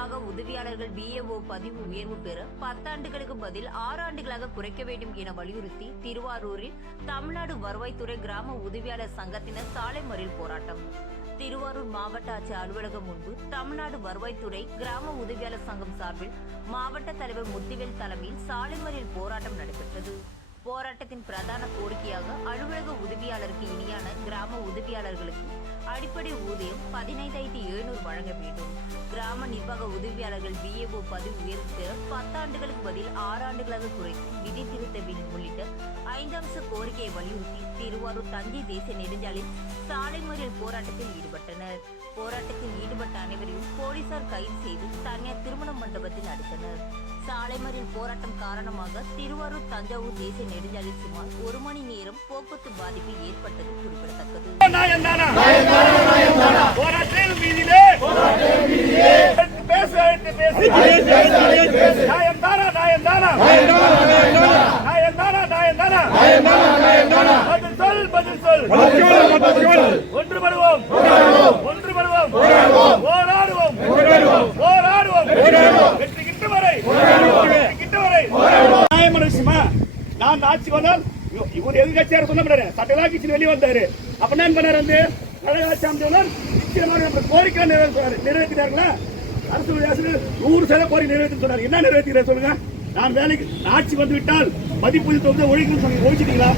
PAO பதிவு உயர்வு பெற பத்தாண்டுகளுக்கு பதில் ஆறு ஆண்டுகளாக குறைக்க வேண்டும் என வலியுறுத்தி திருவாரூரில் தமிழ்நாடு வருவாய்த்துறை கிராம உதவியாளர் சங்கத்தினர் சாலை மறியல் போராட்டம். திருவாரூர் மாவட்ட ஆட்சி அலுவலகம் முன்பு தமிழ்நாடு வருவாய்த்துறை கிராம உதவியாளர் சங்கம் சார்பில் மாவட்ட தலைவர் முத்திவேல் தலைமையில் சாலை மறியல் போராட்டம் போராட்டத்தின் பிரதான கோரிக்கையாக அலுவலக உதவியாளருக்கு இணையான கிராம உதவியாளர்களுக்கு அடிப்படை ஊதியம் பதினைந்தாயிரத்தி எழுநூறு வழங்க வேண்டும். கிராம நிர்வாக உதவியாளர்கள் பிஏஓ பதவி உயர்த்து பத்தாண்டுகளுக்கு பதில் ஆறு ஆண்டுகளாக குறைத்து விதி திருத்த வேண்டும் உள்ளிட்ட ஐந்தாம்ச கோரிக்கையை வலியுறுத்தி திருவாரூர் தஞ்சை தேசிய நெடுஞ்சாலையில் சாலை மறியல் போராட்டத்தில் ஈடுபட்டனர். போராட்டத்தில் ஈடுபட்ட அனைவரையும் போலீசார் கைது செய்து தனியார் திருமண மண்டபத்தில் அடைத்தனர். சாலை மறியல் போராட்டம் காரணமாக திருவாரூர் தஞ்சாவூர் தேசிய நெடுஞ்சாலையில் சுமார் ஒரு மணி நேரம் போக்குவரத்து பாதிப்பு ஏற்பட்டது குறிப்பிடத்தக்கது. நாயந்தானா போராட்டம் நான் ஆட்சி வந்தால் இவர் எதிர்கட்சியார் சொல்ல முடியாது சட்டலாட்சி வெளியே வந்தாரு. அப்ப என்ன பண்ணார் வந்து? கழகாட்சி அமைச்சர் நிச்சயமாக கோரிக்கை நிறைவேற்றினார்களா அரசு ஆசிரியர் நூறு சதவீத கோரிக்கை நிறைவேற்றி சொன்னார். என்ன நிறைவேற்றுகிறார் சொல்லுங்க? நான் வேலைக்கு ஆட்சி வந்து விட்டால் மதிப்பூதிய தொகுதி ஒழிக்கணும்னு சொல்லி ஒழிச்சிட்டீங்களா?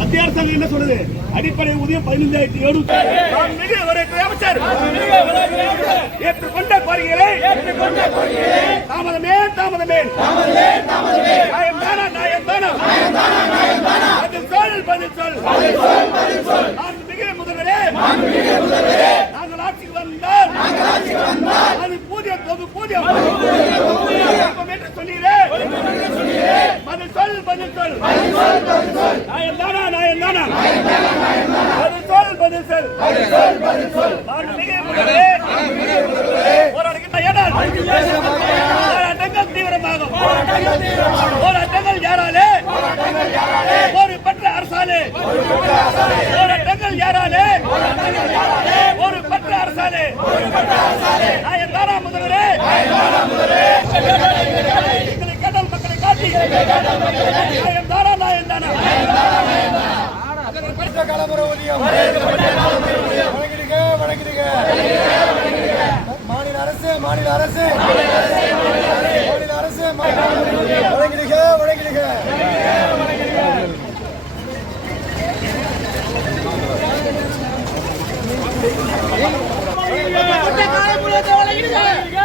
மத்திய அரசாங்கம் என்ன சொல்லுது? அடிப்படை ஊதியம் பதினைந்தாயிரத்தி எழுநூத்தி மிக ஒரு அமைச்சர். ஏற்றுக்கொண்ட கோரிக்கைகளை தாமதமே தாமதமே நாயம் தானா நாயம் தானா பதில் சொல் பதில் சொல் நான் மிக முதல்வரே நாங்கள் ஆட்சிக்கு வந்தால் அது பூஜ்ய தொகு பூஜ்யம் கொடுப்போம் என்று சொன்னீரே. பதில் சொல் பதில் சொல். நாயம் தானா நாயம் தானா பதில் சொல் பதில் சொல். நான் மிக போராடுகின்ற ஏனால் போராட்டங்கள் தீவிரமாகும். போராட்டங்கள் யாராலே? ஒரு பெற்ற அரசாலே. போராட்டங்கள் யாராலே ஒரு பெற்ற அரசாலே நாயன் தானா முதல்வரே எங்களை கேட்டால் மக்களை காட்டி நாயன் ஊதியம் வழங்கிடுக வழங்கிடுக மாநில அரசு மாநில அரசு மாநில அரசு வழங்கிடுக வழங்கிடுக வழங்கிடுக